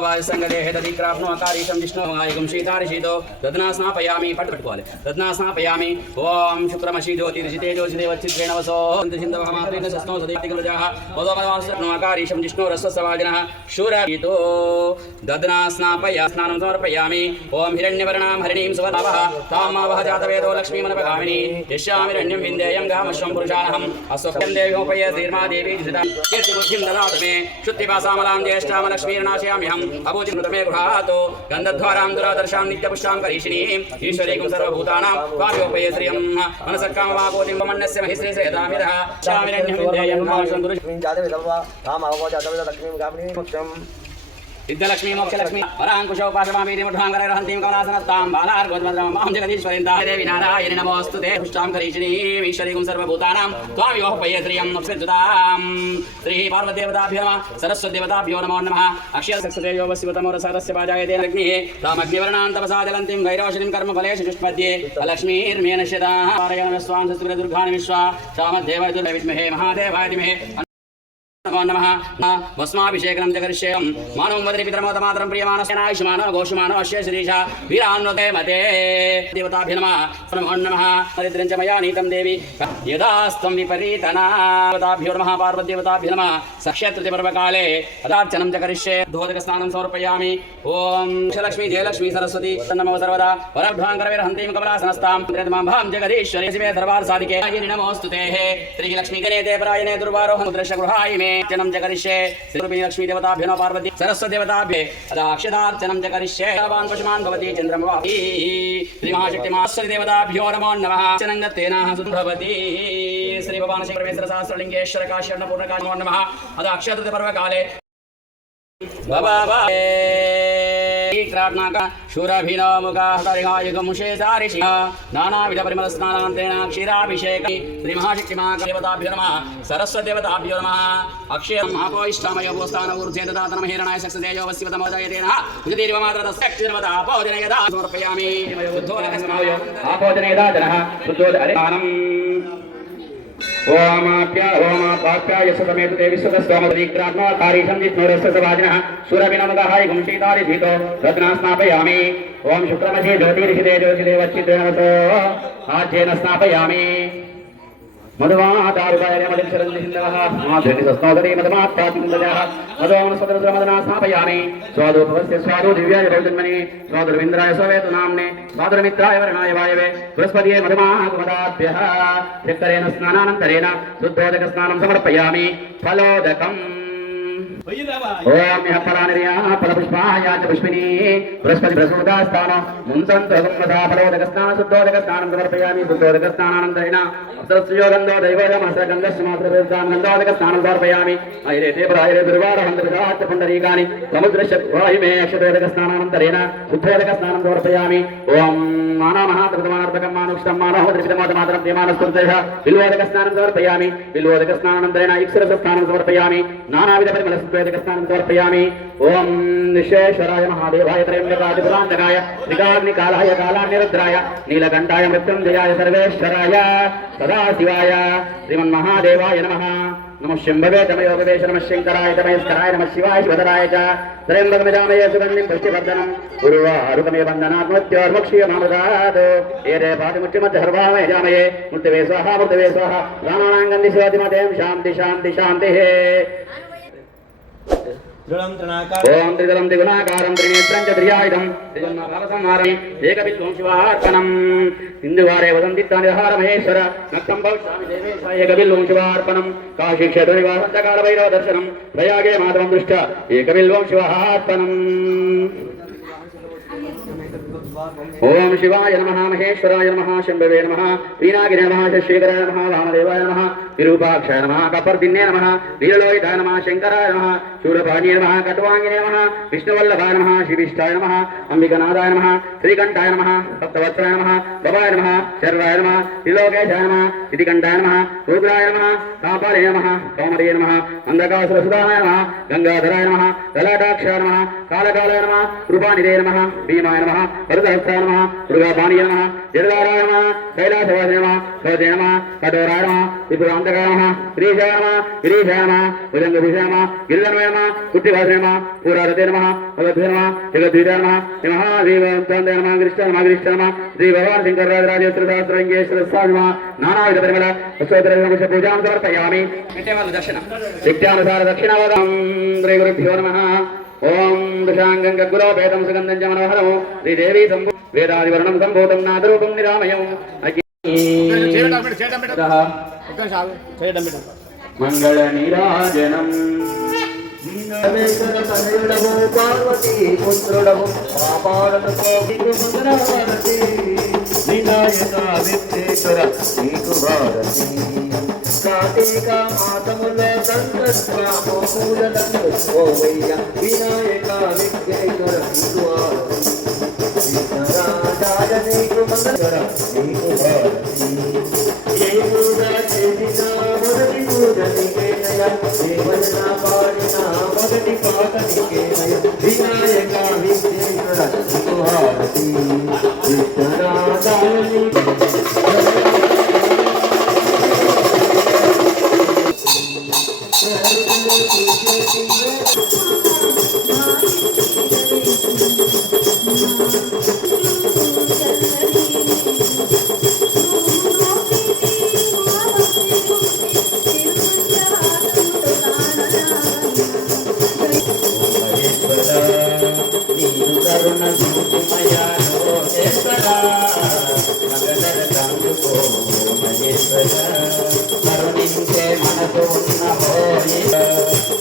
संगते तदिक्राप्नो अकारीशं विष्णुमायकं शीतारिशीतो दधना स्नापयामि पट्टुकोले दधना स्नापयामि ओम शुक्रमशी ज्योतिर्षिते ज्योतिदेवचित्रेण वसो सिन्धवहमात्रेण सस्नो सदैतिकलजाः वदोमवासनो अकारीशं विष्णु रससवादिनः शूरहीतो दधना स्नापया स्नानं समर्पयामि ओम हिरण्यवर्णां हरिणीं सुवर्णावः तामावः जातवेदो लक्ष्मीमनपगामिनी यस्यामिरण्यं विन्देयं गामश्वं पुरुषाणहम् अस्वक्यं देव्योपय श्रीर्मा देवी धृता कीर्तिबुद्धिं ददातु मे शुद्धिपासामलां ज्येष्ठां लक्ष्मीर्नाशयाम्यहम् अबोधिमृतमे गृहातो गन्धद्वारां दुरादर्शां नित्यपुष्टां करीषिणीम् ईश्वरीकं सर्वभूतानां वार्योपय श्रियं मनसक्कामवापोतिं मन्नस्य महिश्री श्रेदामिदः श्यामिरण्यं विन्देयं गामश्वं पुरुषाणहम् जातवेदवा तामावः जातवेद लक्ष्मीं गामिनी मोक्षम् सिद्धलक्ष्मी मोक्षलक्ष्मी वरांकुशोपासमामीति मुठांगरहन्तीं कमलासनस्तां बालार्गोद्वन्द्रमां जगदीश्वरीं देवी नारायणि नमोऽस्तुते पुष्टां करीषिणीम् ईश्वरीं सर्वभूतानां त्वामिवोपये श्रियं नमस्कृतां श्रीः पार्वतीदेवताभ्यो नमः सरस्वतीदेवताभ्यो नमो नमः अक्षयसक्सदेयो वस्यवतमोरसादस्य पाजायते अग्निः तामग्निवर्णां तपसा जलन्तीं गैरोषिणीं कर्मफलेषु जुष्पद्ये लक्ष्मीर्मेनश्यताः पारयण विश्वां दुर्गाणि विश्वा शामद्देवाय विद्महे महादेवाय धीमहि नमो नमः भस्माभिषेकं च करिष्येयं मानवं वदति पितरमोदमातरं प्रियमानस्यनायुष्मानो घोषमानो अस्य श्रीशा वीरान्वते मते देवताभ्यो नमः नमो नमः दरिद्रं च मया नीतं देवी यदास्तं विपरीतना देवताभ्यो नमः पार्वतीदेवताभ्यो नमः सक्षेत्रपर्वकाले पदार्चनं च करिष्ये धोदकस्नानं समर्पयामि ॐ लक्ष्मी जयलक्ष्मी सरस्वती नमो सर्वदा वरभ्याङ्करविरहन्तीं कमलासनस्तां प्रेतमां भां जगदीश्वरी शिवे दरबारसादिके नमोऽस्तुते श्रीलक्ष्मी गणेते परायणे दुर्वारोह मुद्रशगृहाय मे अर्चनं च करिष्ये श्री लक्ष्मी देवताभ्यो नमः पार्वती सरस्वती देवताभ्ये अदाक्षदार्चनं च करिष्ये भगवान् पशुमान् भवति चन्द्रमवाति श्री महाशक्तिमास्वरी देवताभ्यो नमो नमः चनङ्गतेनाः सुभवति श्री भगवान् श्री परमेश्वर सहस्रलिङ्गेश्वर काशी अन्नपूर्णकाशी नमो नमः अदाक्षतृतीय पर्वकाले त्राटनाका शूरभिनवमुखाहतरिहायुगमुषेसारिषिः नानाविधपरिमलस्नानान्तेन क्षीराभिषेकं श्रीमहाशक्तिमादेवताभ्यो नमः सरस्वतीदेवताभ्यो नमः अक्षयं महापोष्ठामयोगोस्थानऊर्ध्वे ददातनमहेरणाय सक्सदेयो वस्यवतमोदयतेन विजतिर्वमात्रतस्यक्षिर्वतापोदिनयदा समर्पयामि शुद्धोदकस्मायो आपोदिनयदा जनः शुद्धोदकम् ओमाप्याय समेत देवी सदस्वामदीक्रात्माकारीशं विष्णुरससवादिनः शूरभिनमगाहाय गुंशीतारिधीतो रत्ना स्नापयामि ओम शुक्रमसे ज्योतिर्षिते ज्योतिदेवचित्रेणवसो आज्येन स्नापयामि मधुमातारुकाय मदिशरन्दिन्दवः माधुनिसस्नोदरी मधुमात्तातिन्दजः मधुमस्वदरसमदना स्नापयामि स्वादुपवस्य स्वादु दिव्याय रविजन्मनि स्वादुरविन्द्राय सवेतु नाम्ने स्वादुरमित्राय वर्णाय वायवे बृहस्पतिये मधुमागमदाभ्यः चक्करेण स्नानानन्तरेण शुद्धोदकस्नानं समर्पयामि फलोदकम् ओम यह फलानिर्याः फलपुष्पाः च पुष्पिनी बृहस्पति प्रसूतास्थान मुंसन्तोदकस्नानं फलोदकस्नानं शुद्धोदकस्नानं समर्पयामि शुद्धोदकस्नानानन्तरेण अप्सरस्यो गन्धो दैवोदमसगन्धस्य मात्रवेदां गन्धोदकस्नानं समर्पयामि ऐरेते प्रायरे दुर्वारहन्तविधात् पुण्डरीकानि समुद्रस्य वायुमे अक्षतोदकस्नानानन्तरेण शुद्धोदकस्नानं समर्पयामि ओम मानमहात्रिपितमानर्पकं मानुष्टं मानहोत्रिपितमोदमातरं देमानस्तुतयः बिल्वोदकस्नानं समर्पयामि बिल्वोदकस्नानानन्तरेण इक्षरसस्नानं समर्पयामि नानाविधपरिमलस्नानं समर्पयामि ओम निशेश्वराय महादेवाय त्र्यम्बकादिपुरान्तकाय त्रिकाग्निकालाय कालानिरुद्राय नीलकण्ठाय मृत्युञ्जयाय सर्वेश्वराय सदाशिवाय श्रीमन्महादेवाय नमः नमः शम्भवे तमयोगदेश नमः शङ्कराय तमयस्कराय नमः शिवाय शिवधराय च त्र्यम्बकमिजामये सुगन्धिं पुष्टिवर्धनं उर्वारुकमे बन्धनात्मत्योर्मुक्षीयमामृतात् एते पातिमुच्यमध्यहर्वामहे जामये मृत्युवे स्वाहा प्राणानां गन्धि शिवातिमतें शान्ति शान्ति शान्तिः ओम त्रिदलं त्रिगुणाकारं त्रिनेत्रं च त्रियायुधं त्रिजन्मभावसंहारणे एकबिल्वं शिवार्पणम् हिन्दुवारे वसन्तित्तानिहार महेश्वर नक्तं भविष्यामि देवेशाय एकबिल्वं शिवार्पणं काशीक्षेत्रनिवासन्तकालभैरव दर्शनं प्रयागे माधवं दृष्ट्वा एकबिल्वं शिवार्पणम् ओम शिवाय नमः महेश्वराय नमः शंभवे नमः वीणागिरे नमः शशिधराय नमः वामदेवाय नमः विरूपाक्षाय नमः कपर्दिन्ने नमः वीरलोहिताय नमः शंकराय नमः शूरपाणिये नमः कट्वांगिने नमः विष्णुवल्लभाय नमः शिविष्ठाय नमः अंबिकानाथाय नमः श्रीकंठाय नमः सप्तवत्साय नमः बबाय नमः शर्वाय नमः त्रिलोकेशाय नमः इतिकंठाय नमः रुद्राय नमः कापाले नमः कौमर्ये नमः अंधकासुरसुधाय नमः गंगाधराय नमः ललाटाक्षाय नमः कालकालाय नमः कृपानिधे नमः भीमाय नमः सहस्राय नमः दुर्गापाणिये नमः जलधाराय नमः कैलासवासिने नमः भवते नमः कठोराय नमः त्रिपुरान्तकाय नमः गिरीशाय नमः गिरीशाय नमः भुजङ्गभूषाय नमः गिरिधन्वये नमः कुट्टिवासिने नमः पुरारते नमः भगवते नमः जगद्वीराय नमः महादेववन्ताय नमः कृष्णाय नमः कृष्णाय नमः श्री भगवान शङ्करराजराजेश्वर सहस्रलिङ्गेश्वर नमः नानाविध परिमल अष्टोत्तरपुष्प पूजां समर्पयामि दर्शन विद्यानुसार दक्षिणावदं श्री गुरुभ्यो नमः ओम दशांगं गगुलोपेतं सुगन्धं च मनोहरं श्रीदेवी सम्भू वेदादिवर्णं सम्भूतं नादरूपं निरामयं मंगल नीराजनं पार्वती पुत्रुडभु पापालको विघ्नहारति विनायका विघ्नेश्वर नीतु भारती कार्तिका मातमुల సంకస్వామో మూలలను ఓవయ్య వినాయక విఘ్నేశ్వర విఘ్నరాజాయ నీకు మంగళకర నీకు భారతి ఏ పూజ చేసినా మొదటి పూజ నీకేనయ దేవజన పాడిన మొదటి పాట నీకేనయ వినాయక విఘ్నేశ్వర నీకు భారతి విఘ్నరాజాయ నీకు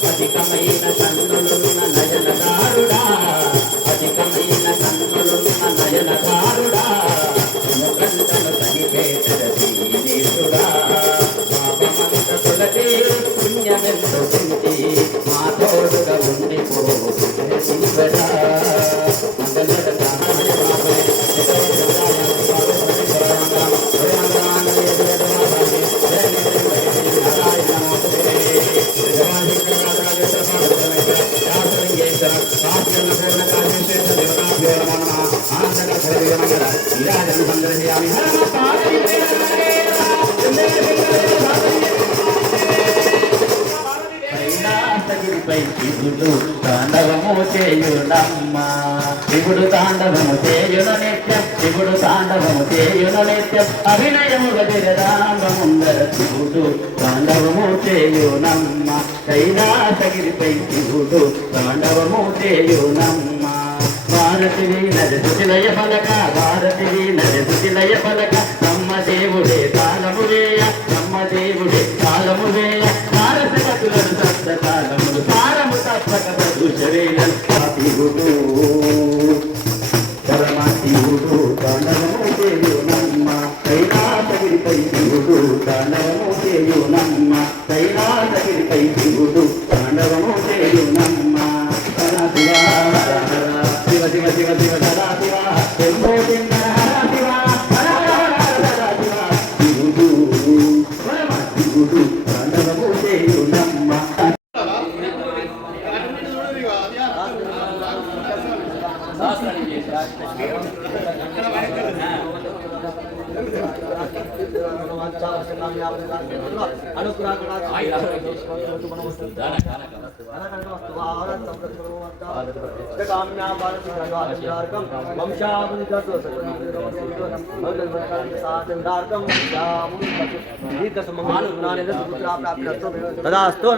అధికమైన కన్నులున్న నయనదారుడా అధికమైన కన్నులున్న నయనదారుడా గంటలు తనిపేతరతీరుడా పాపమంత తొలటి పుణ్యమెంతో చింతి మా తోడుగా ఉండిపోడా తాండవము చేయునమ్మ శివుడు తాండవము చేయున నిత్యం శివుడు తాండవము చేయున నిత్యం అభినయము గదిరదాంగముందర శివుడు తాండవము చేయునమ్మ కైలాసగిరిపై శివుడు తాండవము చేయునమ్మ భారతివి నరసుతిలయ పలక భారతివి నరసుతిలయ పలక నమ్మ దేవుడే తాళము వేయ నమ్మ దేవుడే తాళము వేయ భారతపతులను సప్త తాళములు తారము తప్పక ప్రదూషవేయన్ శివుడు పరమశివుడు తాండవము చేయునమ్మ కైలాసగిరిపై శివుడు తాండవము చేయునమ్మ కైలాసగిరిపై శివుడు తాండవము చేయునమ్మ శివ శివ శివ శివ సదా శివ శంభో శంకర హర శివ హర హర హర హర శివ శివుడు పరమశివుడు తాండవము చేయునమ్మ తదాస్తు